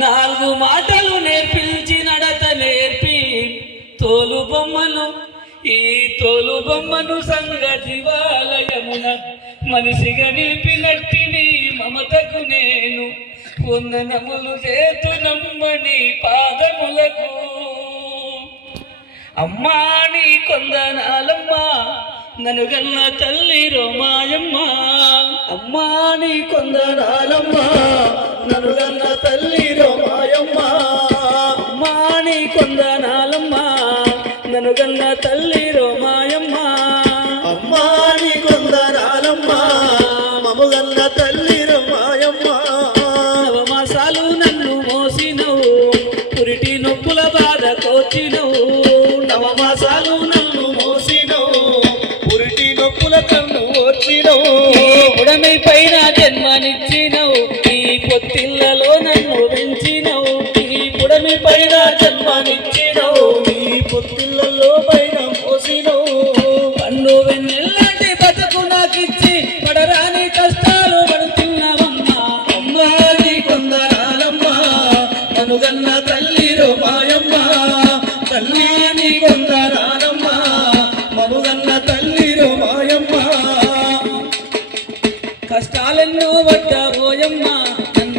నాలుగు మాటలు నేర్పించి నడత నేర్పి తోలు బొమ్మను ఈ తోలు బొమ్మను సంగ జీవాలయమున మనిషిగా నిలిపినట్టి నీ మమతకు నేను వందనములు చేతునమ్మని పాదములకు. అమ్మా నీ కొందనాలమ్మా నన్ను గన్న తల్లి రోమాయమ్మ. అమ్మా నీ కొందనాలమ్మా నన్ను గన్న తల్లి రోమాయమ్మ. అమ్మా నీ కొందనాలమ్మా నన్ను గన్న తల్లి రోమాయమ్మ. అమ్మా నీ కొందనాలమ్మా మము గన్న తల్లి రోమాయమ్మ. నవమాసాలు నన్ను మోసినవు పురిటి నొప్పుల బాధ కోచినవు. నవమాసాలు నన్ను మోసినవు పురిటి నొప్పుల కన్ను వచ్చినవు. ఉడమి పైన జన్మనిచ్చినవు ఈ పొత్తిళ్లలో నన్ను పెంచినవు. ఈ ఉడమి పైన జన్మనిచ్చినవు ఈ పొత్తిళ్లలో పైన మోసినవు. పన్ను వెన్నెల్లాంటి బతుకు నాకిచ్చి పడరాని కష్టాలు పడుతున్నావమ్మా. అమ్మా నీ కొందనాలమ్మా నన్ను గన్న